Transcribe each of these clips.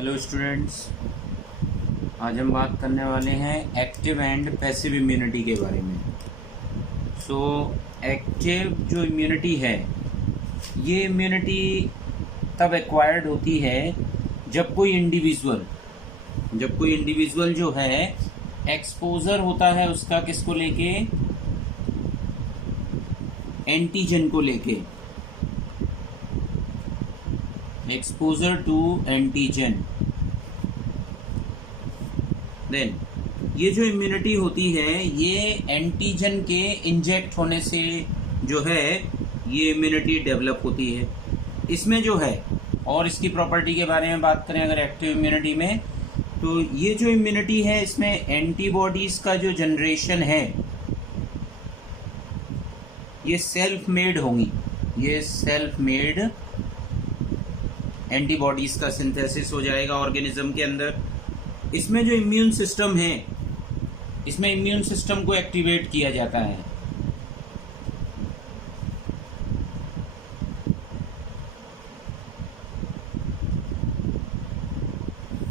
Hello students, आज हम बात करने वाले हैं एक्टिव एंड पैसिव इम्यूनिटी के बारे में। एक्टिव जो इम्यूनिटी है, ये इम्यूनिटी तब एक्वायर्ड होती है जब कोई इंडिविजुअल जो है एक्सपोजर होता है उसका किसको लेके, एंटीजन को लेके, एक्सपोजर टू एंटीजन। देन ये जो इम्यूनिटी होती है ये एंटीजन के इंजेक्ट होने से जो है ये इम्यूनिटी डेवलप होती है। इसमें जो है और इसकी प्रॉपर्टी के बारे में बात करें अगर एक्टिव इम्यूनिटी में, तो ये जो इम्यूनिटी है इसमें एंटीबॉडीज का जो जनरेशन है ये सेल्फ मेड होंगी। ये सेल्फ मेड एंटीबॉडीज का सिंथेसिस हो जाएगा ऑर्गेनिज्म के अंदर। इसमें जो इम्यून सिस्टम है, इसमें इम्यून सिस्टम को एक्टिवेट किया जाता है।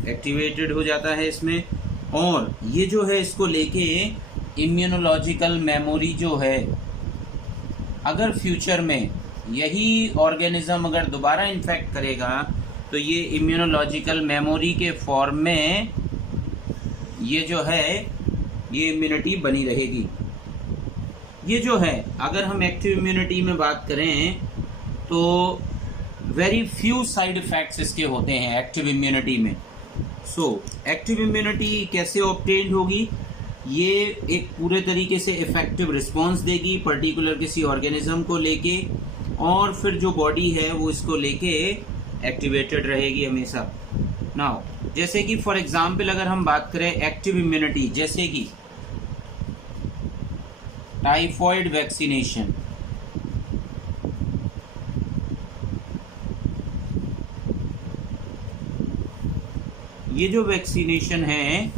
एक्टिवेटेड हो जाता है इसमें, और ये जो है इसको लेके इम्यूनोलॉजिकल मेमोरी जो है, अगर फ्यूचर में यही ऑर्गेनिज्म अगर दोबारा इन्फेक्ट करेगा तो ये इम्यूनोलॉजिकल मेमोरी के फॉर्म में ये जो है ये इम्यूनिटी बनी रहेगी। ये जो है अगर हम एक्टिव इम्यूनिटी में बात करें तो वेरी फ्यू साइड इफेक्ट्स इसके होते हैं एक्टिव इम्यूनिटी में। एक्टिव इम्यूनिटी कैसे ऑब्टेन्ड होगी? ये एक पूरे तरीके से इफेक्टिव रिस्पॉन्स देगी पर्टिकुलर किसी ऑर्गेनिज्म को लेके, और फिर जो बॉडी है वो इसको लेके एक्टिवेटेड रहेगी हमेशा। नाउ जैसे कि फॉर एग्जांपल अगर हम बात करें एक्टिव इम्यूनिटी, जैसे कि टाइफॉइड वैक्सीनेशन, ये जो वैक्सीनेशन है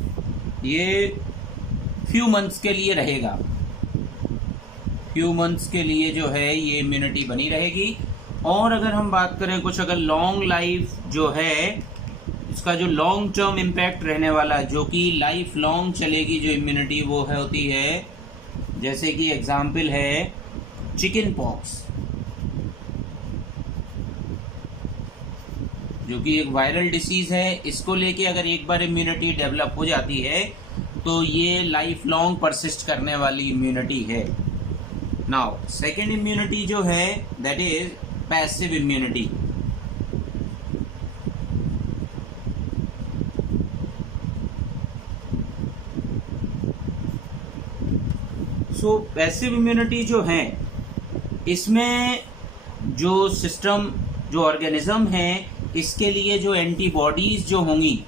ये फ्यू मंथ्स के लिए रहेगा। फ्यू मंथ्स के लिए जो है ये इम्यूनिटी बनी रहेगी। और अगर हम बात करें कुछ अगर लॉन्ग लाइफ जो है, इसका जो लॉन्ग टर्म इम्पैक्ट रहने वाला, जो कि लाइफ लॉन्ग चलेगी जो इम्यूनिटी, वो है होती है, जैसे कि एग्जाम्पल है चिकन पॉक्स, जो कि एक वायरल डिसीज है। इसको लेके अगर एक बार इम्यूनिटी डेवलप हो जाती है तो ये लाइफ लॉन्ग परसिस्ट करने वाली इम्यूनिटी है। नाउ सेकेंड इम्यूनिटी जो है that is passive immunity. Passive immunity जो है, इसमें जो सिस्टम, जो ऑर्गेनिज्म है, इसके लिए जो एंटीबॉडीज जो होंगी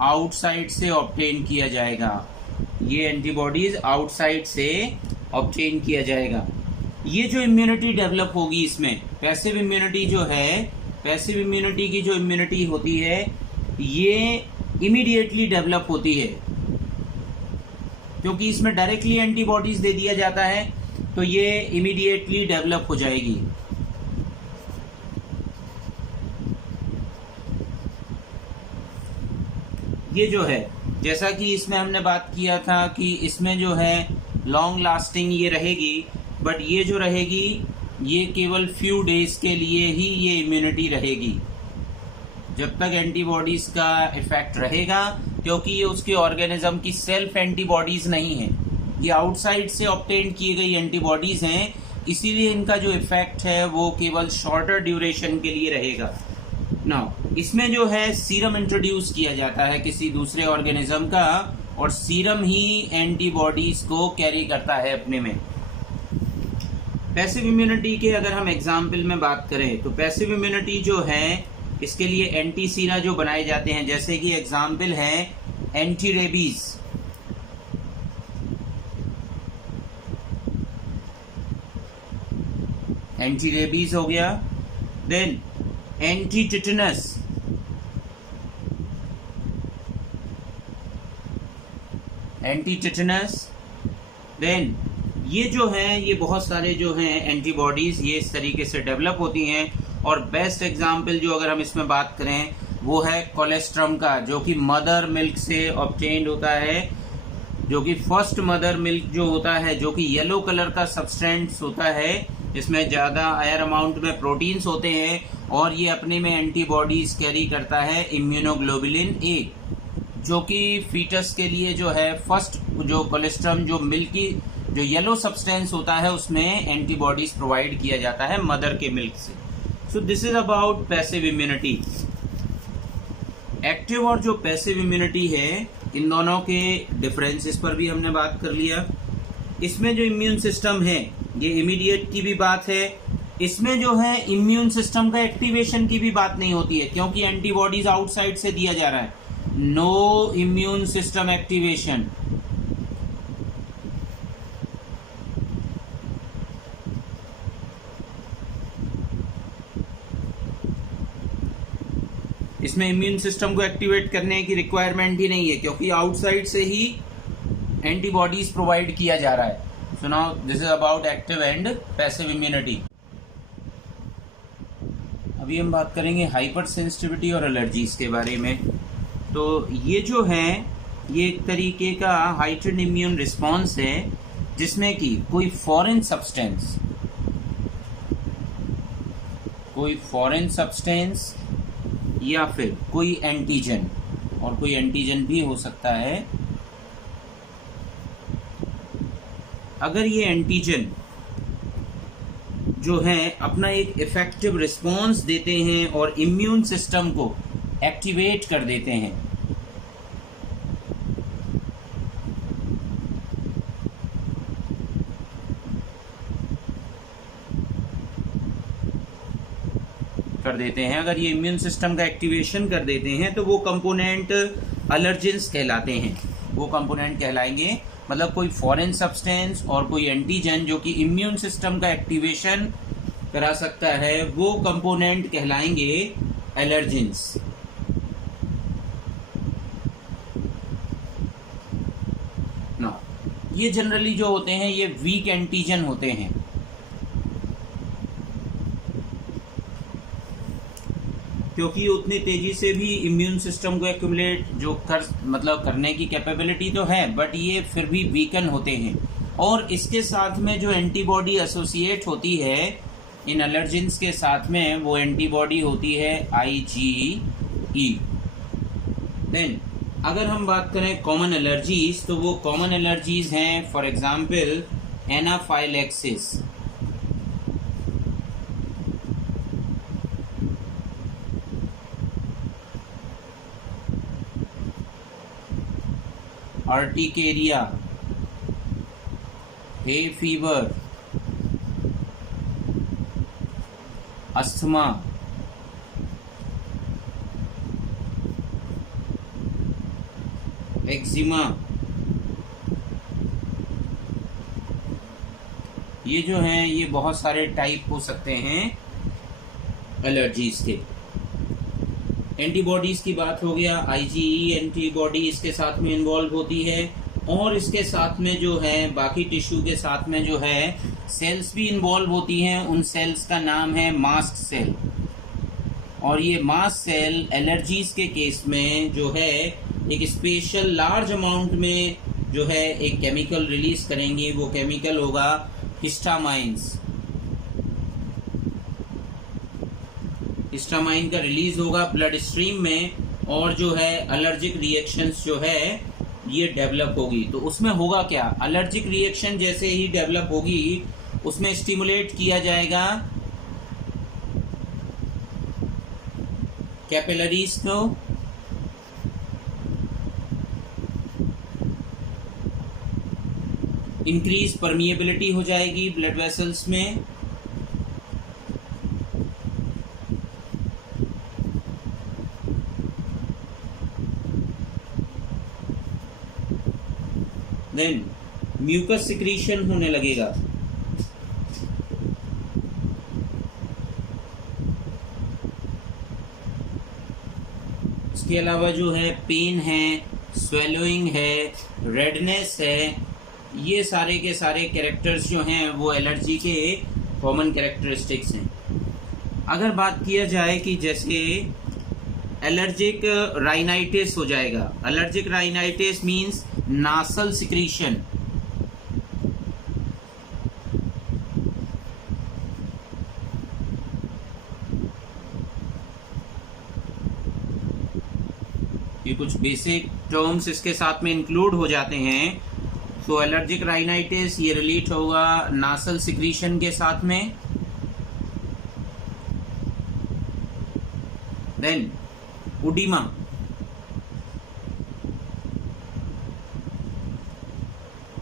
आउटसाइड से ऑब्टेन किया जाएगा। ये एंटीबॉडीज आउटसाइड से ऑब्टेन किया जाएगा। ये जो इम्यूनिटी डेवलप होगी इसमें, पैसिव इम्यूनिटी जो है, पैसिव इम्यूनिटी की जो इम्यूनिटी होती है ये इमीडिएटली डेवलप होती है, क्योंकि इसमें डायरेक्टली एंटीबॉडीज दे दिया जाता है तो ये इमीडिएटली डेवलप हो जाएगी। ये जो है, जैसा कि इसमें हमने बात किया था कि इसमें जो है लॉन्ग लास्टिंग ये रहेगी, बट ये जो रहेगी ये केवल फ्यू डेज के लिए ही ये इम्यूनिटी रहेगी, जब तक एंटीबॉडीज का इफेक्ट रहेगा, क्योंकि ये उसके ऑर्गेनिज्म की सेल्फ एंटीबॉडीज नहीं है, ये आउटसाइड से ऑब्टेन की गई एंटीबॉडीज हैं। इसीलिए इनका जो इफेक्ट है वो केवल शॉर्टर ड्यूरेशन के लिए रहेगा। नाउ इसमें जो है सीरम इंट्रोड्यूस किया जाता है किसी दूसरे ऑर्गेनिज्म का, और सीरम ही एंटीबॉडीज को कैरी करता है अपने में। पैसिव इम्यूनिटी के अगर हम एग्जाम्पल में बात करें तो पैसिव इम्यूनिटी जो है इसके लिए एंटी सीरा जो बनाए जाते हैं, जैसे कि एग्जाम्पल है एंटी रेबीज, एंटी रेबीज हो गया। Then anti tetanus, anti tetanus. Then ये जो है ये बहुत सारे जो हैं एंटीबॉडीज ये इस तरीके से डेवलप होती हैं और बेस्ट एग्जाम्पल जो अगर हम इसमें बात करें वो है कोलेस्ट्रम का, जो कि मदर मिल्क से ऑब्टेन्ड होता है, जो कि फर्स्ट मदर मिल्क जो होता है, जो कि येलो कलर का सब्सटेंस होता है, इसमें ज़्यादा हायर अमाउंट में प्रोटीन्स होते हैं और ये अपने में एंटीबॉडीज कैरी करता है इम्यूनोग्लोबुलिन ए, जो कि फीटस के लिए जो है फर्स्ट जो कोलेस्ट्रम जो मिल्की जो येलो सब्सटेंस होता है उसमें एंटीबॉडीज प्रोवाइड किया जाता है मदर के मिल्क से। So this is about passive immunity. Active और जो पैसिव इम्यूनिटी है इन दोनों के डिफरेंसेस पर भी हमने बात कर लिया। इसमें जो इम्यून सिस्टम है ये इमीडिएट की भी बात है, इसमें जो है इम्यून सिस्टम का एक्टिवेशन की भी बात नहीं होती है क्योंकि एंटीबॉडीज आउटसाइड से दिया जा रहा है। No immune system activation. इसमें इम्यून सिस्टम को एक्टिवेट करने की रिक्वायरमेंट ही नहीं है क्योंकि आउटसाइड से ही एंटीबॉडीज प्रोवाइड किया जा रहा है। So now this is about active and passive immunity. अभी हम बात करेंगे हाइपर सेंसिटिविटी और एलर्जीज के बारे में। तो ये जो है ये एक तरीके का हाइटेंड इम्यून रिस्पॉन्स है जिसमें कि कोई फॉरेन सब्सटेंस या फिर कोई एंटीजन, और कोई एंटीजन भी हो सकता है, अगर ये एंटीजन जो है अपना एक इफेक्टिव रिस्पॉन्स देते हैं और इम्यून सिस्टम को एक्टिवेट कर देते हैं, अगर ये इम्यून सिस्टम का एक्टिवेशन कर देते हैं तो वो कंपोनेंट अलर्जेंस कहलाते हैं। वो कंपोनेंट कहलाएंगे, मतलब कोई फॉरेन सब्सटेंस और कोई एंटीजन जो कि इम्यून सिस्टम का एक्टिवेशन करा सकता है, वो कंपोनेंट कहलाएंगे एलर्जेंस। ना ये जनरली जो होते हैं ये वीक एंटीजन होते हैं, क्योंकि उतनी तेजी से भी इम्यून सिस्टम को एक्यूमुलेट जो करने की कैपेबिलिटी तो है, बट ये फिर भी वीकन होते हैं। और इसके साथ में जो एंटीबॉडी एसोसिएट होती है इन एलर्जेंस के साथ में, वो एंटीबॉडी होती है IgE। देन अगर हम बात करें कॉमन एलर्जीज, तो वो कॉमन एलर्जीज हैं for example anaphylaxis, urticaria, hay fever, asthma, eczema. ये जो हैं ये बहुत सारे टाइप हो सकते हैं एलर्जीज के। एंटीबॉडीज की बात हो गया, IgE एंटीबॉडी इसके साथ में इन्वॉल्व होती है, और इसके साथ में जो है बाकी टिश्यू के साथ में जो है सेल्स भी इन्वॉल्व होती हैं। उन सेल्स का नाम है मास्ट सेल, और ये मास्ट सेल एलर्जीज के केस में जो है एक स्पेशल लार्ज अमाउंट में जो है एक केमिकल रिलीज करेंगे। वो केमिकल होगा हिस्टामाइंस। हिस्टामाइन का रिलीज होगा ब्लड स्ट्रीम में, और जो है एलर्जिक रिएक्शंस जो है ये डेवलप होगी। तो उसमें होगा क्या, एलर्जिक रिएक्शन जैसे ही डेवलप होगी उसमें स्टिमुलेट किया जाएगा कैपिलरीज को, इंक्रीज परमिएबिलिटी हो जाएगी ब्लड वेसल्स में, देन म्यूकस सिक्रीशन होने लगेगा। इसके अलावा जो है पेन है, स्वेलोइंग है, रेडनेस है, ये सारे के सारे कैरेक्टर्स जो हैं वो एलर्जी के कॉमन कैरेक्टरिस्टिक्स हैं। अगर बात किया जाए कि जैसे एलर्जिक राइनाइटिस हो जाएगा, allergic rhinitis means nasal secretion, ये कुछ बेसिक टर्म्स इसके साथ में इंक्लूड हो जाते हैं। तो एलर्जिक राइनाइटिस ये रिलेट होगा नासल सिक्रीशन के साथ में। देन उडिमा,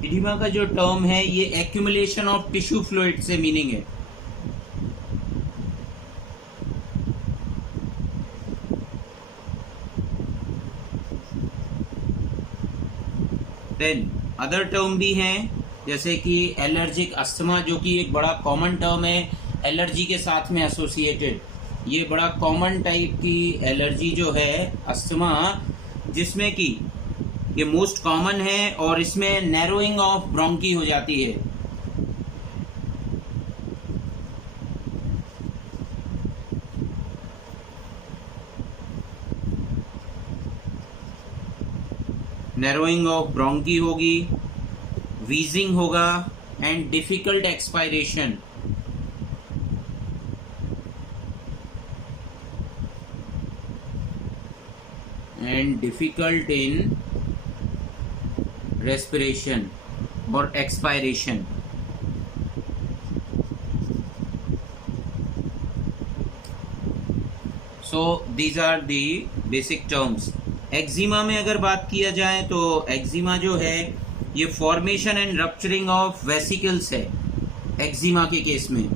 इडिमा का जो टर्म है ये एक्यूमुलेशन ऑफ टिश्यू फ्लूइड से मीनिंग है। देन अदर टर्म भी हैं जैसे कि एलर्जिक अस्थमा, जो कि एक बड़ा कॉमन टर्म है एलर्जी के साथ में एसोसिएटेड। ये बड़ा कॉमन टाइप की एलर्जी जो है अस्थमा, जिसमें कि ये मोस्ट कॉमन है और इसमें नैरोइंग ऑफ ब्रोंकी हो जाती है। नैरोइंग ऑफ ब्रोंकी होगी, वीजिंग होगा and difficult expiration. And difficult in respiration और expiration. So these are the basic terms. Eczema में अगर बात किया जाए तो एक्जिमा जो है ये formation and rupturing of vesicles है एक्जिमा के केस में।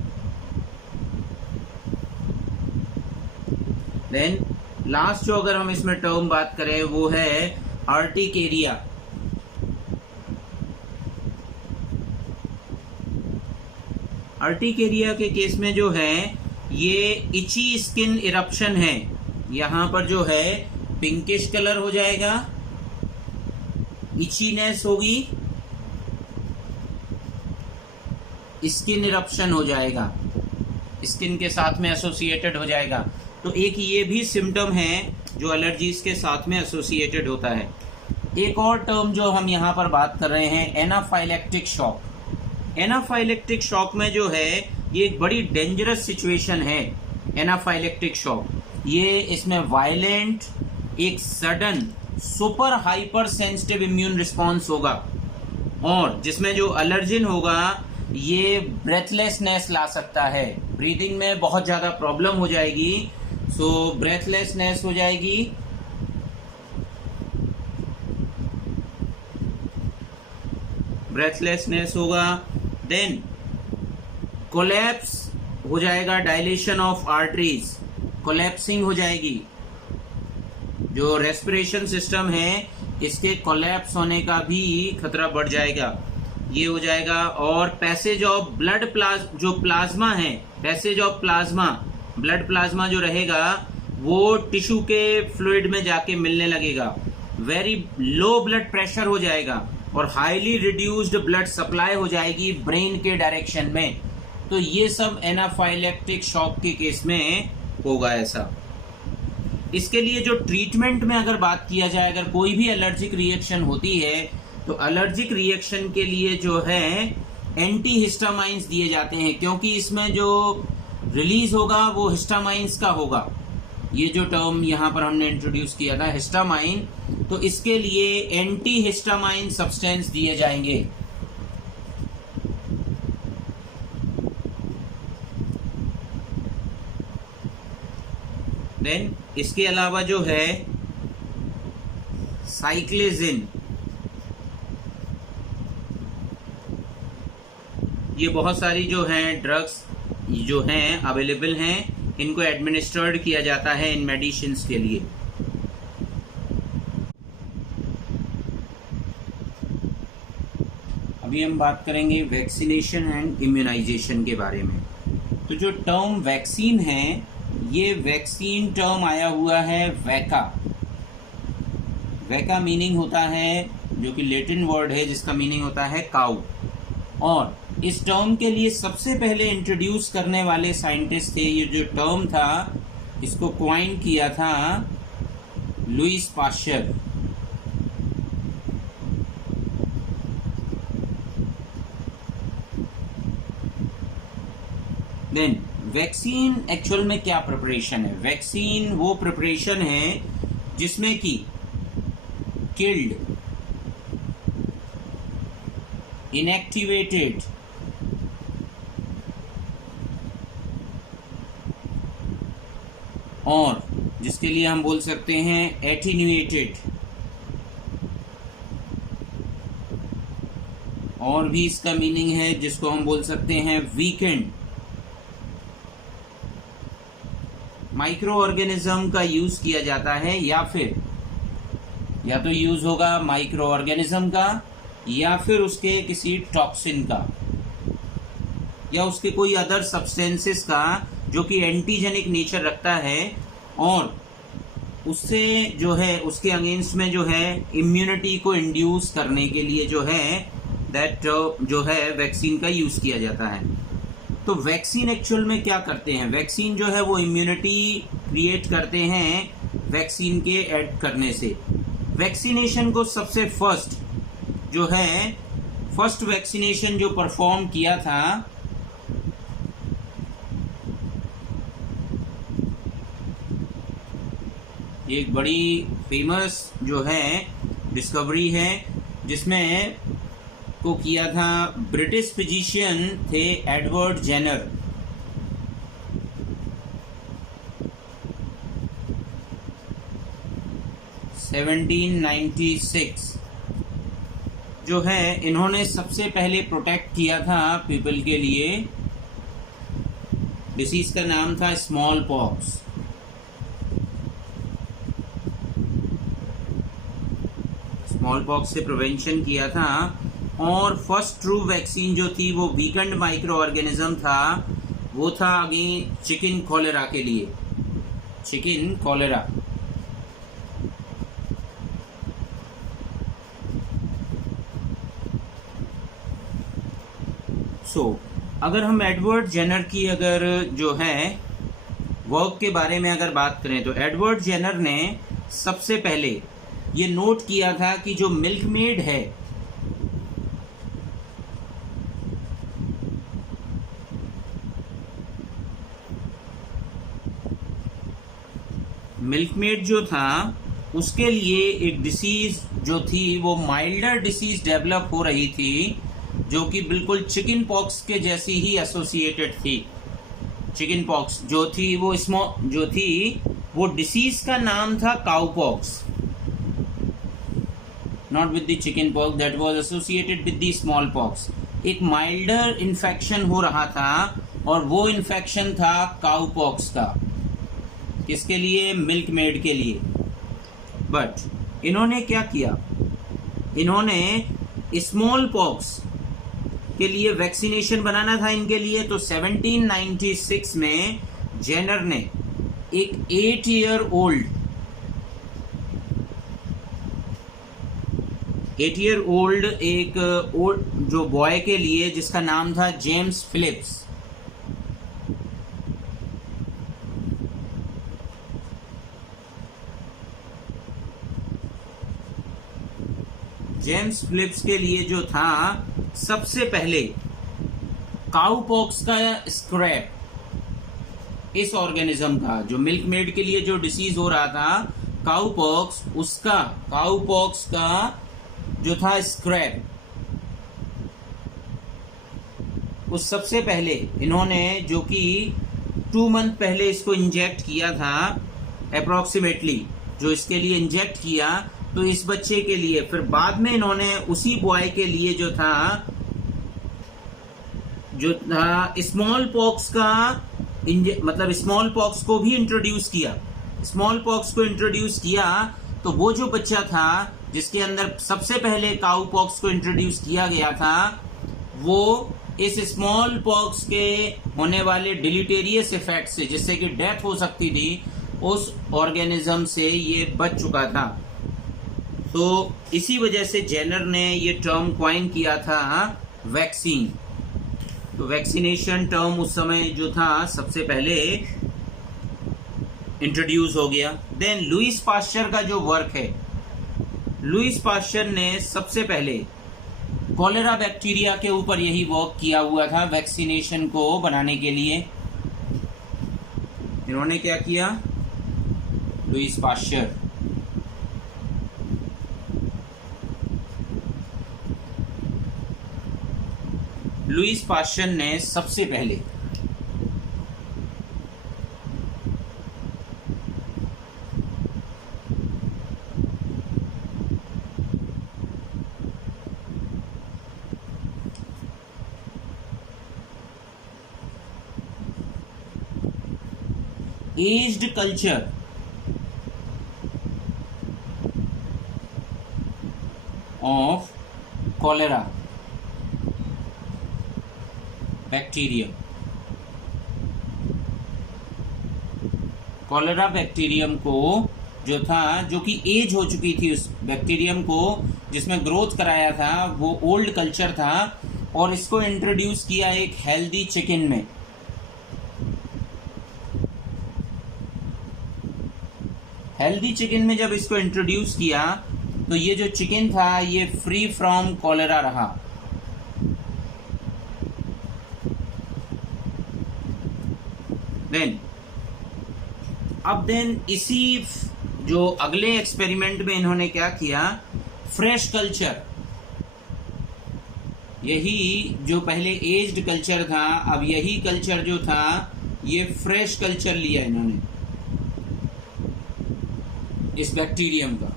देन लास्ट जो अगर हम इसमें टर्म बात करें वो है अर्टिकेरिया। अर्टिकेरिया के केस में जो है ये इची स्किन इरप्शन है। यहां पर जो है पिंकिश कलर हो जाएगा, इचीनेस होगी, स्किन इरप्शन हो जाएगा, स्किन के साथ में एसोसिएटेड हो जाएगा। तो एक ये भी सिम्टम है जो एलर्जीज के साथ में एसोसिएटेड होता है। एक और टर्म जो हम यहाँ पर बात कर रहे हैं एनाफाइलेक्टिक शॉक। एनाफाइलेक्टिक शॉक में जो है ये एक बड़ी डेंजरस सिचुएशन है। एनाफाइलेक्टिक शॉक ये इसमें वायलेंट, एक sudden super hyper sensitive immune response होगा और जिसमें जो एलर्जिन होगा ये ब्रेथलेसनेस ला सकता है, ब्रीदिंग में बहुत ज्यादा प्रॉब्लम हो जाएगी। सो ब्रेथलेसनेस हो जाएगी, ब्रेथलेसनेस होगा। देन कोलैप्स हो जाएगा, डायलेशन ऑफ आर्टरीज, कोलैप्सिंग हो जाएगी। जो रेस्पिरेशन सिस्टम है इसके कोलैप्स होने का भी खतरा बढ़ जाएगा, ये हो जाएगा। और पैसेज ऑफ ब्लड जो प्लाज्मा है, passage of plasma, blood plasma जो रहेगा वो टिश्यू के फ्लूइड में जाके मिलने लगेगा। वेरी लो ब्लड प्रेशर हो जाएगा और हाईली रिड्यूस्ड ब्लड सप्लाई हो जाएगी ब्रेन के डायरेक्शन में। तो ये सब एनाफाइलेक्टिक शॉक के केस में होगा ऐसा। इसके लिए जो ट्रीटमेंट में अगर बात किया जाए, अगर कोई भी एलर्जिक रिएक्शन होती है तो एलर्जिक रिएक्शन के लिए जो है एंटी हिस्टामाइंस दिए जाते हैं, क्योंकि इसमें जो रिलीज होगा वो हिस्टामाइंस का होगा। ये जो टर्म यहाँ पर हमने इंट्रोड्यूस किया था हिस्टामाइन, तो इसके लिए एंटी हिस्टामाइन सब्सटेंस दिए जाएंगे। देन इसके अलावा जो है साइक्लेजिन, ये बहुत सारी जो हैं ड्रग्स जो हैं अवेलेबल हैं, इनको एडमिनिस्टर्ड किया जाता है इन मेडिसिन्स के लिए। अभी हम बात करेंगे वैक्सीनेशन एंड इम्यूनाइजेशन के बारे में। तो जो टर्म वैक्सीन है ये वैक्सीन टर्म आया हुआ है वैका। वैका मीनिंग होता है, जो कि लैटिन वर्ड है जिसका मीनिंग होता है काउ, और इस टर्म के लिए सबसे पहले इंट्रोड्यूस करने वाले साइंटिस्ट थे। ये जो टर्म था इसको क्वाइन किया था Louis Pasteur. Then vaccine actual में क्या प्रिपरेशन है? वैक्सीन वो प्रिपरेशन है जिसमें कि किल्ड, इनएक्टिवेटेड, और जिसके लिए हम बोल सकते हैं एटीन्यूएटेड, और भी इसका मीनिंग है जिसको हम बोल सकते हैं वीकेंड, माइक्रो ऑर्गेनिज्म का यूज किया जाता है, या तो यूज होगा माइक्रो ऑर्गेनिज्म का, या फिर उसके किसी टॉक्सिन का, या उसके कोई अदर सब्सटेंसेस का जो कि एंटीजेनिक नेचर रखता है, और उससे जो है उसके अगेंस्ट में जो है इम्यूनिटी को इंड्यूस करने के लिए जो है दैट जो है वैक्सीन का यूज किया जाता है। तो वैक्सीन एक्चुअल में क्या करते हैं? वैक्सीन जो है वो इम्यूनिटी क्रिएट करते हैं वैक्सीन के ऐड करने से। वैक्सीनेशन को सबसे फर्स्ट वैक्सीनेशन जो परफॉर्म किया था एक बड़ी फेमस जो है डिस्कवरी है जिसमें को किया था ब्रिटिश फिजिशियन थे एडवर्ड जेनर। (1796) जो है इन्होंने सबसे पहले प्रोटेक्ट किया था पीपल के लिए। डिसीज का नाम था स्मॉल पॉक्स। स्मॉल पॉक्स से प्रिवेंशन किया था। और फर्स्ट ट्रू वैक्सीन जो थी वो वीकेंड माइक्रो ऑर्गेनिज्म था, वो था आगे चिकन कॉलेरा के लिए, चिकन कॉलेरा। अगर हम एडवर्ड जेनर की अगर जो है वर्क के बारे में अगर बात करें तो एडवर्ड जेनर ने सबसे पहले ये नोट किया था कि जो मिल्कमेड है, मिल्कमेड जो था उसके लिए एक डिसीज जो थी वो माइल्डर डिसीज डेवलप हो रही थी जो कि बिल्कुल चिकन पॉक्स के जैसी ही एसोसिएटेड थी। चिकन पॉक्स जो थी वो डिसीज का नाम था cow pox, not with the chicken pox that was associated with the small pox. एक माइल्डर इन्फेक्शन हो रहा था और वो इन्फेक्शन था काउ पॉक्स का। किसके लिए? मिल्कमेड के लिए। बट इन्होंने क्या किया? इन्होंने स्मॉल पॉक्स के लिए वैक्सीनेशन बनाना था इनके लिए। तो 1796 में जेनर ने एक 8 ईयर ओल्ड एक जो बॉय के लिए जिसका नाम था जेम्स फिलिप्स, जेम्स फिलिप्स के लिए जो था सबसे पहले काउ पॉक्स का स्क्रैप, इस ऑर्गेनिज्म का जो मिल्कमेड के लिए जो डिसीज हो रहा था काउ पॉक्स, उसका काउ पॉक्स का जो था स्क्रैप, उस सबसे पहले इन्होंने जो कि 2 मंथ पहले इसको इंजेक्ट किया था अप्रोक्सीमेटली, जो इसके लिए इंजेक्ट किया तो इस बच्चे के लिए। फिर बाद में इन्होंने उसी बॉय के लिए जो था स्मॉल पॉक्स का मतलब स्मॉल पॉक्स को भी इंट्रोड्यूस किया। स्मॉल पॉक्स को इंट्रोड्यूस किया तो वो जो बच्चा था जिसके अंदर सबसे पहले काउ पॉक्स को इंट्रोड्यूस किया गया था, वो इस स्मॉल पॉक्स के होने वाले डिलीटेरियस इफेक्ट से, जिससे कि डेथ हो सकती थी, उस ऑर्गेनिज्म से ये बच चुका था। तो इसी वजह से जेनर ने ये टर्म क्वाइन किया था वैक्सीन। तो वैक्सीनेशन टर्म उस समय जो था सबसे पहले इंट्रोड्यूस हो गया। देन लुईस पास्चर का जो वर्क है, लुईस पास्चर ने सबसे पहले कॉलेरा बैक्टीरिया के ऊपर यही वर्क किया हुआ था वैक्सीनेशन को बनाने के लिए। इन्होंने क्या किया, लुईस पास्चर ने सबसे पहले aged culture of cholera bacterium, cholera bacterium को जो था, जो कि एज हो चुकी थी उस बैक्टीरियम को जिसमें ग्रोथ कराया था, वो ओल्ड कल्चर था और इसको इंट्रोड्यूस किया एक हेल्दी चिकन में। हेल्दी चिकन में जब इसको इंट्रोड्यूस किया तो ये जो चिकन था ये फ्री फ्रॉम कॉलेरा रहा। देन इसी जो अगले एक्सपेरिमेंट में इन्होंने क्या किया, फ्रेश कल्चर, यही जो पहले एज्ड कल्चर था, अब यही कल्चर जो था ये फ्रेश कल्चर लिया इन्होंने इस बैक्टीरियम का।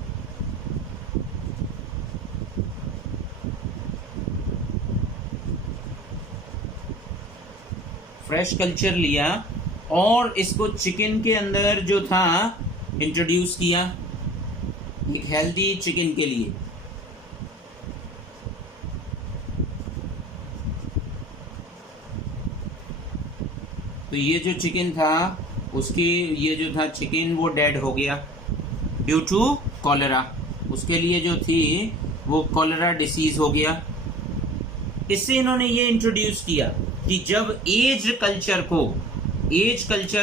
फ्रेश कल्चर लिया और इसको चिकन के अंदर जो था इंट्रोड्यूस किया एक हेल्दी चिकन के लिए। तो ये जो चिकन था उसकी, ये जो था चिकन वो डेड हो गया ड्यू टू कॉलेरा, उसके लिए जो थी वो कॉलेरा डिसीज हो गया। इससे इन्होंने ये इंट्रोड्यूस किया कि जब एज कल्चर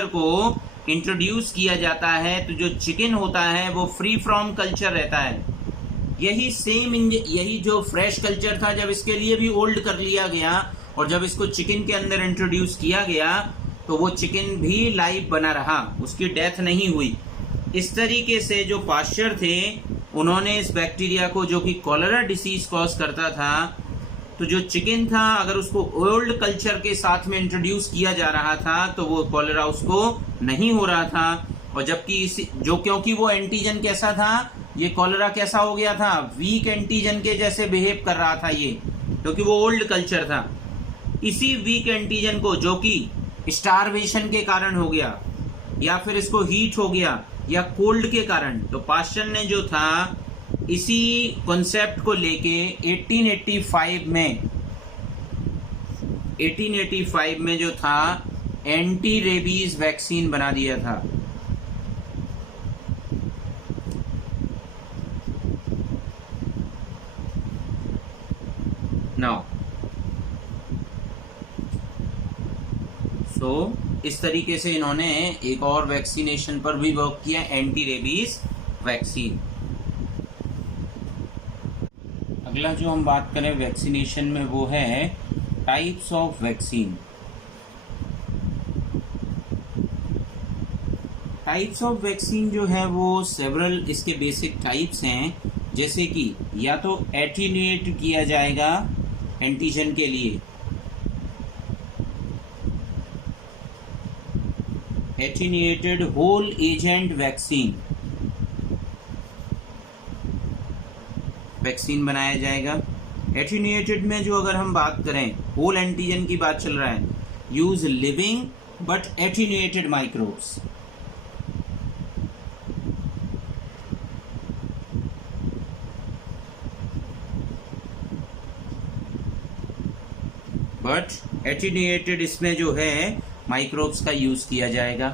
को इंट्रोड्यूस किया जाता है तो जो चिकन होता है वो फ्री फ्रॉम कल्चर रहता है। यही जो फ्रेश कल्चर था, जब इसके लिए भी ओल्ड कर लिया गया और जब इसको चिकन के अंदर इंट्रोड्यूस किया गया तो वो चिकन भी लाइव बना रहा, उसकी डेथ नहीं हुई। इस तरीके से जो पास्चर थे उन्होंने इस बैक्टीरिया को, जो कि कॉलेरा डिसीज कॉज करता था, तो जो चिकन था अगर उसको ओल्ड कल्चर के साथ में इंट्रोड्यूस किया जा रहा था तो वो कॉलेरा उसको नहीं हो रहा था। और जबकि क्योंकि वो एंटीजन कैसा था, ये कॉलेरा कैसा हो गया था, वीक एंटीजन के जैसे बिहेव कर रहा था ये, क्योंकि वो ओल्ड कल्चर था। इसी वीक एंटीजन को, जो कि स्टारवेशन के कारण हो गया या फिर इसको हीट हो गया या कोल्ड के कारण, तो पास्चर ने जो था इसी कॉन्सेप्ट को लेके 1885 में जो था एंटी रेबीज वैक्सीन बना दिया था। नाउ इस तरीके से इन्होंने एक और वैक्सीनेशन पर भी वर्क किया, एंटी रेबीज वैक्सीन। अगला जो हम बात करें वैक्सीनेशन में वो है types of vaccine. Types of vaccine जो है वो सेवरल इसके बेसिक टाइप्स हैं, जैसे कि या तो एटीन्यूएट किया जाएगा एंटीजन के लिए, एटीन्यूएटेड होल एजेंट वैक्सीन बनाया जाएगा। एटीन्यूएटेड में जो अगर हम बात करें, होल एंटीजन की बात चल रहा है, use living but attenuated microbes. But attenuated इसमें जो है माइक्रोब्स का यूज किया जाएगा।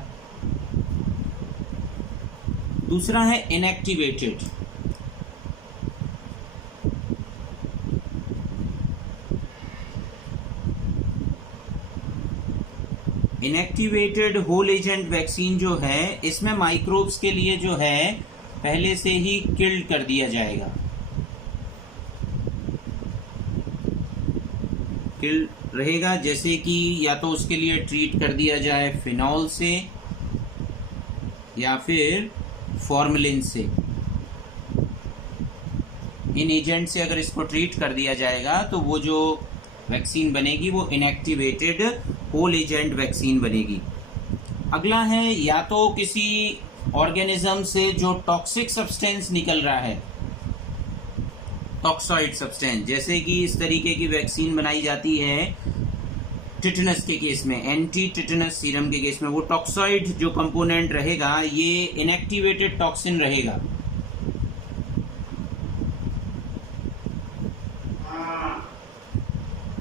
दूसरा है inactivated. Inactivated whole agent vaccine जो है इसमें माइक्रोब्स के लिए जो है पहले से ही किल्ड कर दिया जाएगा, किल रहेगा, जैसे कि या तो उसके लिए ट्रीट कर दिया जाए फिनॉल से या फिर फॉर्मलिन से। इन एजेंट से अगर इसको ट्रीट कर दिया जाएगा तो वो जो वैक्सीन बनेगी वो इनएक्टिवेटेड होल एजेंट वैक्सीन बनेगी। अगला है या तो किसी ऑर्गेनिज्म से जो टॉक्सिक सब्सटेंस निकल रहा है, टॉक्सॉइड सब्सटेंस, जैसे कि इस तरीके की वैक्सीन बनाई जाती है टिटनस के केस में, एंटी टिटनस सीरम के केस में, वो टॉक्सॉइड जो कंपोनेंट रहेगा ये इनएक्टिवेटेड टॉक्सिन रहेगा।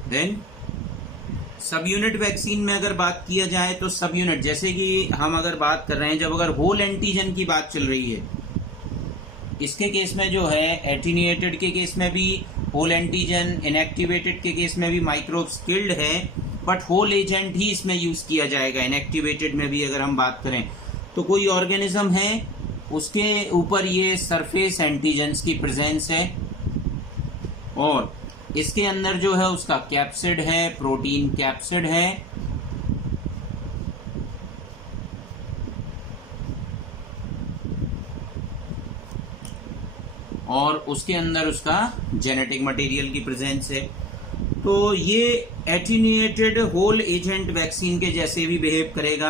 देन सब यूनिट वैक्सीन में अगर बात किया जाए तो सब यूनिट, जैसे कि हम अगर बात कर रहे हैं, जब अगर होल एंटीजन की बात चल रही है, इसके केस में जो है एटीन्यूएटेड के केस में भी होल एंटीजन, इनएक्टिवेटेड के केस में भी माइक्रोब्स किल्ड है, बट होल एजेंट ही इसमें यूज किया जाएगा। इनएक्टिवेटेड में भी अगर हम बात करें तो कोई ऑर्गेनिज्म है उसके ऊपर ये सरफेस एंटीजेंस की प्रेजेंस है और इसके अंदर जो है उसका कैप्सिड है, प्रोटीन कैप्सिड है, और उसके अंदर उसका जेनेटिक मटेरियल की प्रेजेंस है। तो ये एटीन्यूएटेड होल एजेंट वैक्सीन के जैसे भी बिहेव करेगा।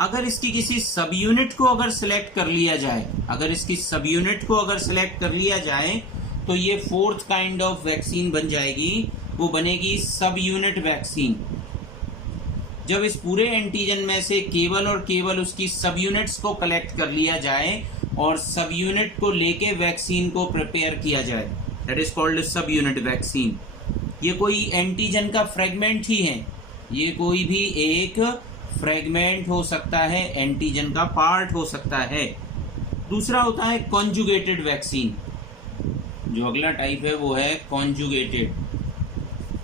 अगर इसकी किसी सब यूनिट को अगर सिलेक्ट कर लिया जाए, अगर इसकी सब यूनिट को अगर सिलेक्ट कर लिया जाए तो ये फोर्थ काइंड ऑफ वैक्सीन बन जाएगी, वो बनेगी सब यूनिट वैक्सीन। जब इस पूरे एंटीजन में से केवल और केवल उसकी सब यूनिट्स को कलेक्ट कर लिया जाए और सब यूनिट को लेके वैक्सीन को प्रिपेयर किया जाए, दैट इज कॉल्ड सब यूनिट वैक्सीन। ये कोई एंटीजन का फ्रेगमेंट ही है, ये कोई भी एक फ्रेगमेंट हो सकता है, एंटीजन का पार्ट हो सकता है। दूसरा होता है कॉन्जुगेटेड वैक्सीन, जो अगला टाइप है वो है कॉन्जुगेटेड।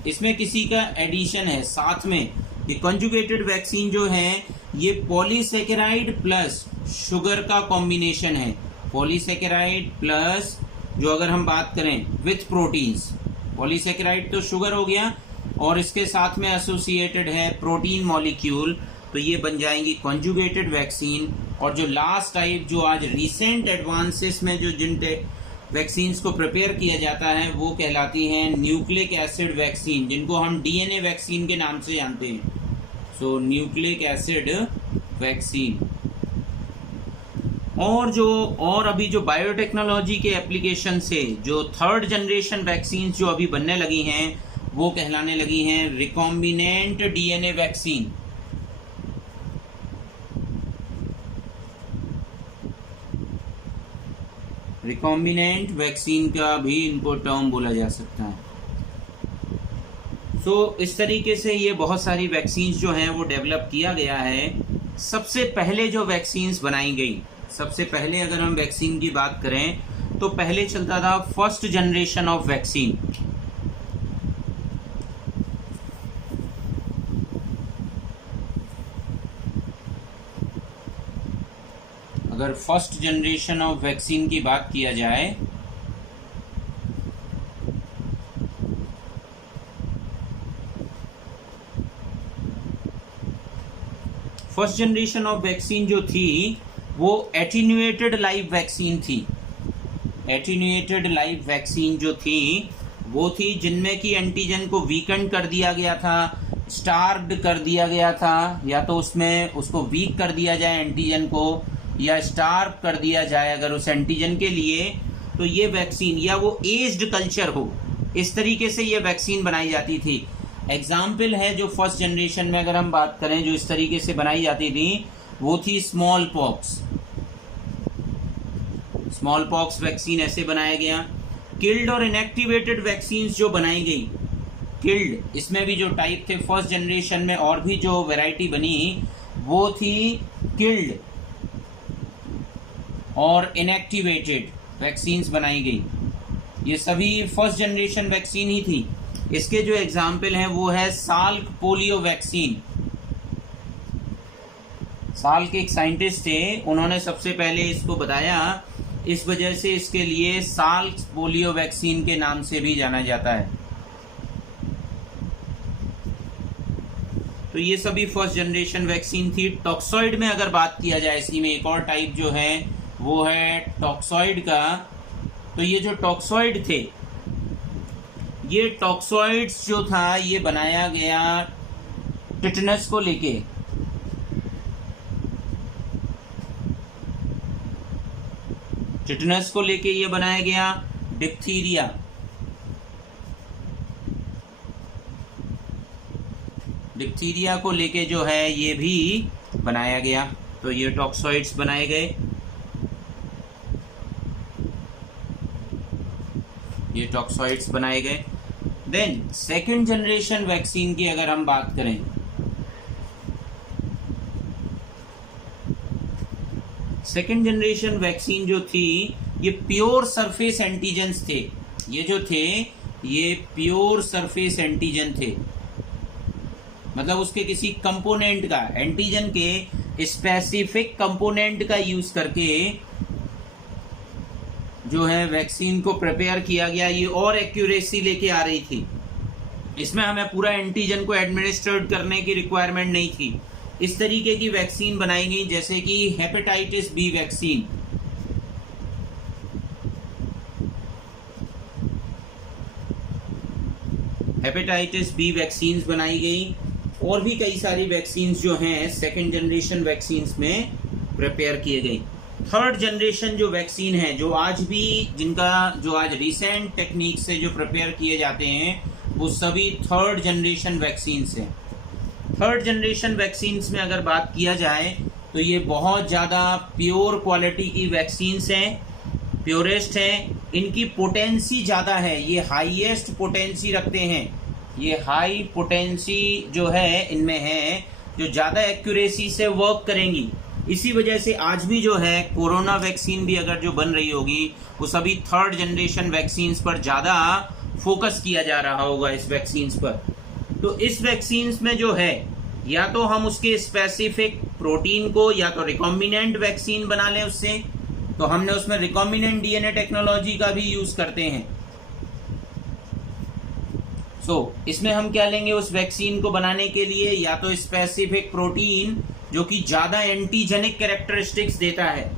इसमें किसी का एडिशन है साथ में। ये कॉन्जुगेटेड वैक्सीन जो है ये पॉलीसेकेराइड प्लस शुगर का कॉम्बिनेशन है, पॉलीसेकेराइड प्लस, जो अगर हम बात करें विथ प्रोटीन्स, पॉलीसेकेराइड तो शुगर हो गया और इसके साथ में एसोसिएटेड है प्रोटीन मॉलिक्यूल, तो ये बन जाएंगी कॉन्जुगेटेड वैक्सीन। और जो लास्ट टाइप जो आज रिसेंट एडवांसेस में जो जिन वैक्सीन्स को प्रिपेयर किया जाता है वो कहलाती हैं न्यूक्लिक एसिड वैक्सीन, जिनको हम डीएनए वैक्सीन के नाम से जानते हैं। सो न्यूक्लिक एसिड वैक्सीन। और अभी जो बायोटेक्नोलॉजी के एप्लीकेशन से जो थर्ड जनरेशन वैक्सीन जो अभी बनने लगी हैं वो कहलाने लगी हैं recombinant DNA vaccine. Recombinant vaccine का भी इनको टर्म बोला जा सकता है। सो इस तरीके से ये बहुत सारी वैक्सीन्स जो हैं वो डेवलप किया गया है। सबसे पहले जो वैक्सीन्स बनाई गई, सबसे पहले अगर हम वैक्सीन की बात करें तो पहले चलता था फर्स्ट जनरेशन ऑफ वैक्सीन। अगर फर्स्ट जनरेशन ऑफ वैक्सीन की बात किया जाए फर्स्ट जनरेशन ऑफ वैक्सीन जो थी वो एटीन्यूएटेड लाइव वैक्सीन थी। एटीन्यूएटेड लाइव वैक्सीन जो थी वो थी जिनमें कि एंटीजन को वीकन कर दिया गया था, स्टार्व्ड कर दिया गया था, या तो उसमें उसको वीक कर दिया जाए एंटीजन को, या स्टार्व कर दिया जाए अगर उस एंटीजन के लिए, तो ये वैक्सीन, या वो एज्ड कल्चर हो, इस तरीके से ये वैक्सीन बनाई जाती थी। एग्जाम्पल है जो फर्स्ट जनरेशन में अगर हम बात करें जो इस तरीके से बनाई जाती थी वो थी small pox. Small pox vaccine ऐसे बनाया गया। किल्ड और इनएक्टिवेटेड वैक्सीन जो बनाई गई, किल्ड इसमें भी जो टाइप थे फर्स्ट जनरेशन में, और भी जो वैरायटी बनी वो थी किल्ड और इनएक्टिवेटेड वैक्सीन्स बनाई गई। ये सभी फर्स्ट जनरेशन वैक्सीन ही थी। इसके जो एग्जाम्पल हैं वो है साल्क पोलियो वैक्सीन। साल के एक साइंटिस्ट थे, उन्होंने सबसे पहले इसको बताया। इस वजह से इसके लिए साल्स पोलियो वैक्सीन के नाम से भी जाना जाता है। तो ये सभी फर्स्ट जनरेशन वैक्सीन थी। टॉक्सॉइड में अगर बात किया जाए, इसी में एक और टाइप जो है वो है टॉक्सॉइड का। तो ये जो टॉक्सॉइड थे, ये टॉक्सॉइड्स जो था ये बनाया गया टिटनस को लेके। टिटनस को लेके ये बनाया गया। डिप्थीरिया, डिप्थीरिया को लेके जो है ये भी बनाया गया। तो ये टॉक्सॉइड्स बनाए गए। ये टॉक्सॉइड्स बनाए गए। देन सेकेंड जनरेशन वैक्सीन की अगर हम बात करें, सेकेंड जनरेशन वैक्सीन जो थी ये प्योर सरफेस एंटीजेंस थे। ये जो थे ये प्योर सरफेस एंटीजन थे, मतलब उसके किसी कंपोनेंट का, एंटीजन के स्पेसिफिक कंपोनेंट का यूज करके जो है वैक्सीन को प्रिपेयर किया गया। ये और एक्यूरेसी लेके आ रही थी। इसमें हमें पूरा एंटीजन को एडमिनिस्ट्रेट करने की रिक्वायरमेंट नहीं थी। इस तरीके की वैक्सीन बनाई गई, जैसे कि hepatitis B vaccine. Hepatitis B vaccine बनाई गई, और भी कई सारी वैक्सीन जो हैं सेकेंड जनरेशन वैक्सीन में प्रिपेयर किए गई। थर्ड जनरेशन जो वैक्सीन है, जो आज भी जिनका जो आज रिसेंट टेक्निक से जो प्रिपेयर किए जाते हैं, वो सभी थर्ड जनरेशन वैक्सीन हैं। थर्ड जनरेशन वैक्सीन में अगर बात किया जाए तो ये बहुत ज़्यादा प्योर क्वालिटी की वैक्सीन हैं, प्योरेस्ट हैं। इनकी पोटेंसी ज़्यादा है, ये हाईएस्ट पोटेंसी रखते हैं। ये हाई पोटेंसी जो है इनमें है, जो ज़्यादा एक्यूरेसी से वर्क करेंगी। इसी वजह से आज भी जो है कोरोना वैक्सीन भी अगर जो बन रही होगी, वो सभी थर्ड जनरेशन वैक्सीन पर ज़्यादा फोकस किया जा रहा होगा इस वैक्सीन पर। तो इस वैक्सीन में जो है, या तो हम उसके स्पेसिफिक प्रोटीन को या तो रिकॉम्बिनेंट वैक्सीन बना लें उससे, तो हमने उसमें रिकॉम्बिनेंट डीएनए टेक्नोलॉजी का भी यूज करते हैं। इसमें हम क्या लेंगे उस वैक्सीन को बनाने के लिए, या तो स्पेसिफिक प्रोटीन जो कि ज्यादा एंटीजेनिक कैरेक्टरिस्टिक्स देता है,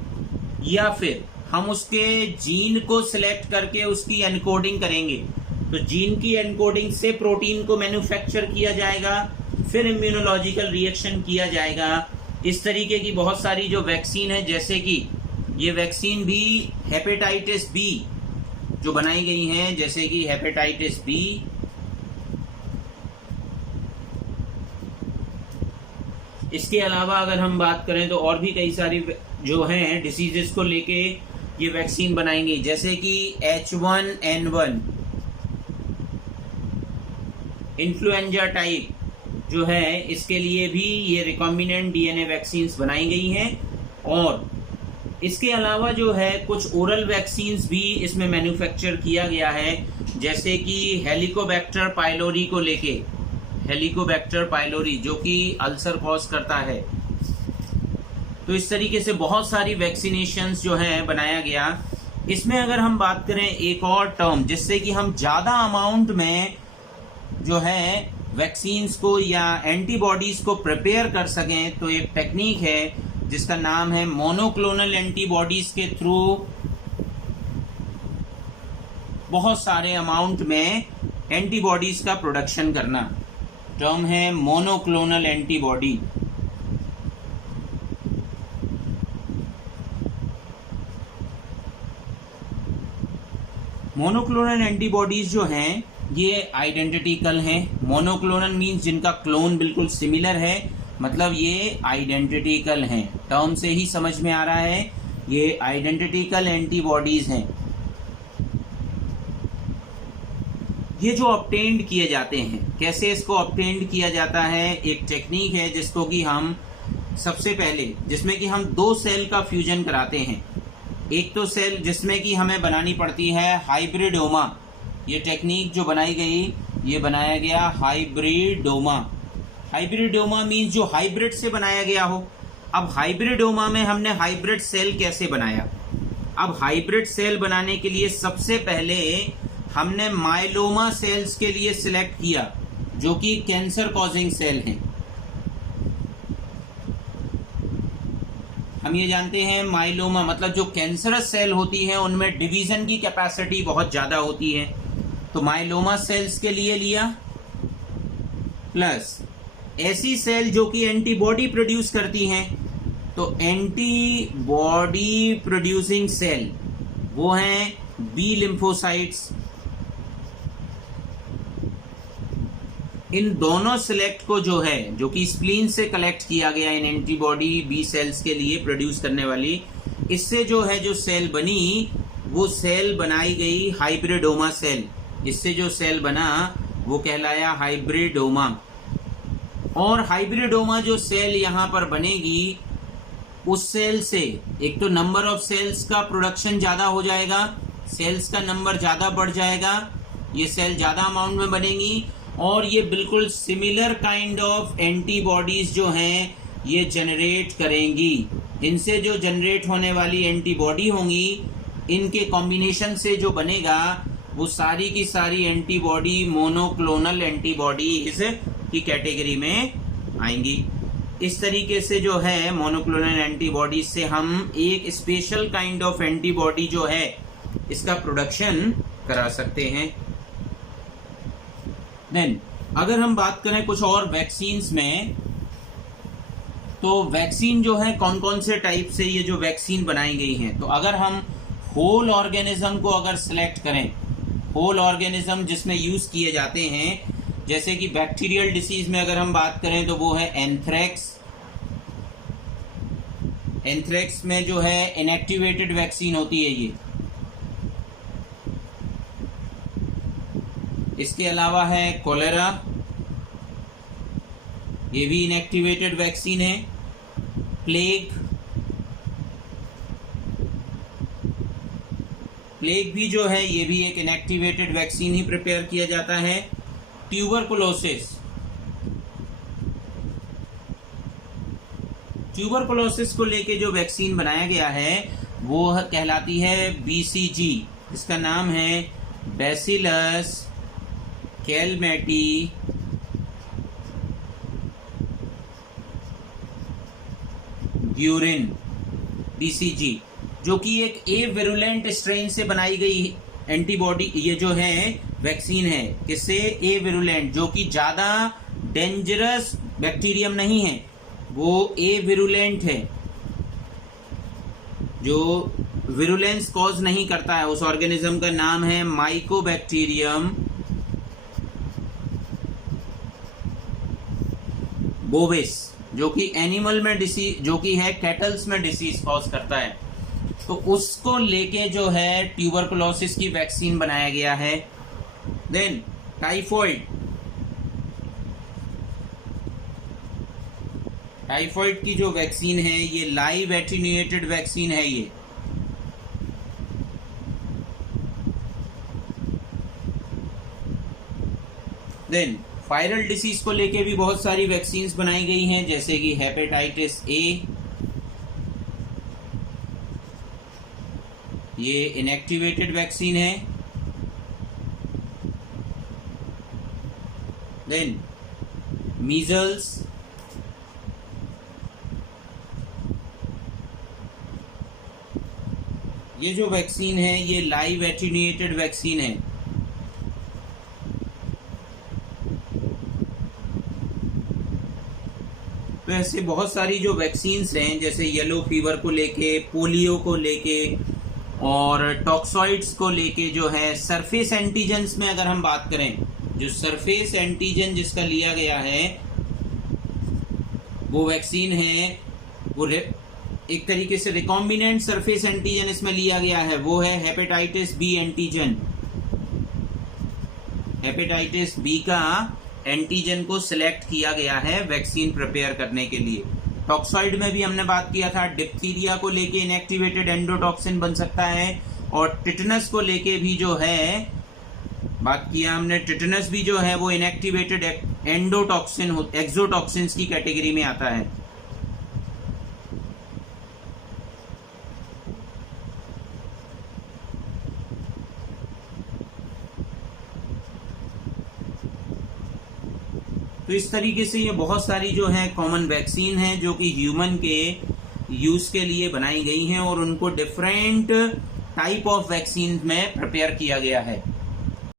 या फिर हम उसके जीन को सिलेक्ट करके उसकी एनकोडिंग करेंगे। तो जीन की एनकोडिंग से प्रोटीन को मैन्युफैक्चर किया जाएगा, फिर इम्यूनोलॉजिकल रिएक्शन किया जाएगा। इस तरीके की बहुत सारी जो वैक्सीन है, जैसे कि ये वैक्सीन भी हेपेटाइटिस बी जो बनाई गई हैं, जैसे कि हेपेटाइटिस बी, इसके अलावा अगर हम बात करें तो और भी कई सारी जो हैं डिसीजेस को लेके ये वैक्सीन बनाएंगे, जैसे कि H1N1 इन्फ्लुएंजा टाइप जो है, इसके लिए भी ये रिकॉम्बिनेंट डीएनए वैक्सीन्स बनाई गई हैं। और इसके अलावा जो है कुछ ओरल वैक्सीन्स भी इसमें मैन्युफैक्चर किया गया है, जैसे कि हेलिकोबैक्टर पाइलोरी को लेके, हेलिकोबैक्टर पाइलोरी जो कि अल्सर कॉज करता है। तो इस तरीके से बहुत सारी वैक्सीनेशंस जो है बनाया गया। इसमें अगर हम बात करें एक और टर्म, जिससे कि हम ज़्यादा अमाउंट में जो है वैक्सीन्स को या एंटीबॉडीज को प्रिपेयर कर सकें, तो एक टेक्निक है जिसका नाम है मोनोक्लोनल एंटीबॉडीज के थ्रू बहुत सारे अमाउंट में एंटीबॉडीज का प्रोडक्शन करना। टर्म है मोनोक्लोनल एंटीबॉडी। मोनोक्लोनल एंटीबॉडीज जो हैं ये आइडेंटिटिकल हैं। मोनोक्लोनल मीन्स जिनका क्लोन बिल्कुल सिमिलर है, मतलब ये आइडेंटिटिकल हैं। टर्म से ही समझ में आ रहा है, ये आइडेंटिटिकल एंटीबॉडीज हैं। ये जो ऑब्टेन्ड किए जाते हैं, कैसे इसको ऑब्टेन्ड किया जाता है, एक टेक्निक है जिसको कि हम सबसे पहले, जिसमें कि हम दो सेल का फ्यूजन कराते हैं। एक तो सेल जिसमें कि हमें बनानी पड़ती है हाइब्रिडोमा। ये टेक्निक जो बनाई गई, ये बनाया गया हाइब्रिडोमा। हाइब्रिडोमा मीन्स जो हाइब्रिड से बनाया गया हो। अब हाइब्रिडोमा में हमने हाइब्रिड सेल कैसे बनाया? अब हाइब्रिड सेल बनाने के लिए सबसे पहले हमने माइलोमा सेल्स के लिए सिलेक्ट किया, जो कि कैंसर कॉजिंग सेल हैं। हम ये जानते हैं माइलोमा मतलब जो कैंसरस सेल होती है उनमें डिवीजन की कैपेसिटी बहुत ज्यादा होती है, तो माइलोमा सेल्स के लिए लिया। प्लस ऐसी सेल जो कि एंटीबॉडी प्रोड्यूस करती हैं, तो एंटीबॉडी प्रोड्यूसिंग सेल वो हैं बी लिम्फोसाइट्स। इन दोनों सिलेक्ट को जो है, जो कि स्प्लीन से कलेक्ट किया गया इन एंटीबॉडी बी सेल्स के लिए प्रोड्यूस करने वाली, इससे जो है जो सेल बनी वो सेल बनाई गई हाइब्रिडोमा सेल। इससे जो सेल बना वो कहलाया हाइब्रिडोमा। और हाइब्रिडोमा जो सेल यहां पर बनेगी, उस सेल से एक तो नंबर ऑफ सेल्स का प्रोडक्शन ज्यादा हो जाएगा, सेल्स का नंबर ज्यादा बढ़ जाएगा, ये सेल ज्यादा अमाउंट में बनेंगी और ये बिल्कुल सिमिलर काइंड ऑफ एंटीबॉडीज जो हैं ये जनरेट करेंगी। इनसे जो जनरेट होने वाली एंटीबॉडी होंगी, इनके कॉम्बिनेशन से जो बनेगा वो सारी की सारी एंटीबॉडी मोनोक्लोनल एंटीबॉडीज की कैटेगरी में आएंगी। इस तरीके से जो है मोनोक्लोनल एंटीबॉडीज से हम एक स्पेशल काइंड ऑफ एंटीबॉडी जो है इसका प्रोडक्शन करा सकते हैं। देन अगर हम बात करें कुछ और वैक्सीन्स में, तो वैक्सीन जो है कौन कौन से टाइप से ये जो वैक्सीन बनाई गई हैं, तो अगर हम होल ऑर्गेनिज्म को अगर सिलेक्ट करें, होल ऑर्गेनिज्म जिसमें यूज किए जाते हैं, जैसे कि बैक्टीरियल डिसीज में अगर हम बात करें तो वो है एंथ्रेक्स। एंथ्रेक्स में जो है इनएक्टिवेटेड वैक्सीन होती है ये। इसके अलावा है कोलेरा, ये भी इनएक्टिवेटेड वैक्सीन है। प्लेग भी जो है ये भी एक इनएक्टिवेटेड वैक्सीन ही प्रिपेयर किया जाता है। ट्यूबरकुलोसिस को लेके जो वैक्सीन बनाया गया है वो कहलाती है बीसीजी। इसका नाम है बैसिलस कैलमेटी ब्यूरिन, बीसीजी, जो कि एक ए विरुलेंट स्ट्रेन से बनाई गई एंटीबॉडी, ये जो है वैक्सीन है। किससे? ए विरुलेंट, जो कि ज्यादा डेंजरस बैक्टीरियम नहीं है, वो ए विरुलेंट है, जो विरुलेंस कॉज नहीं करता है। उस ऑर्गेनिज्म का नाम है माइकोबैक्टीरियम बोविस, जो कि एनिमल में डिसीज, जो कि है कैटल्स में डिसीज कॉज करता है। तो उसको लेके जो है ट्यूबरकुलोसिस की वैक्सीन बनाया गया है। देन टाइफॉइड की जो वैक्सीन है ये लाइव एटेन्यूएटेड वैक्सीन है ये। देन वायरल डिसीज को लेके भी बहुत सारी वैक्सीन्स बनाई गई हैं, जैसे कि हेपेटाइटिस ए, ये इनएक्टिवेटेड वैक्सीन है। देन मीजल्स, ये जो वैक्सीन है ये लाइव एटेन्यूएटेड वैक्सीन है। तो ऐसे बहुत सारी जो वैक्सीन्स हैं, जैसे येलो फीवर को लेके, पोलियो को लेके और टॉक्सॉइड्स को लेके जो है, सरफेस एंटीजेंस में अगर हम बात करें, जो सरफेस एंटीजन जिसका लिया गया है वो वैक्सीन है, वो एक तरीके से रिकॉम्बिनेंट सरफेस एंटीजन इसमें लिया गया है, वो है hepatitis B antigen. Hepatitis B का एंटीजन को सिलेक्ट किया गया है वैक्सीन प्रिपेयर करने के लिए। टॉक्सॉइड में भी हमने बात किया था, डिप्थीरिया को लेके इनएक्टिवेटेड एंडोटॉक्सिन बन सकता है, और टिटनस को लेके भी जो है बात किया हमने, टिटनस भी जो है वो इनएक्टिवेटेड एंडोटॉक्सिन, एक्सोटॉक्सिन्स की कैटेगरी में आता है। तो इस तरीके से ये बहुत सारी जो है कॉमन वैक्सीन है जो कि ह्यूमन के यूज के लिए बनाई गई हैं और उनको डिफरेंट टाइप ऑफ वैक्सीन में प्रिपेयर किया गया है।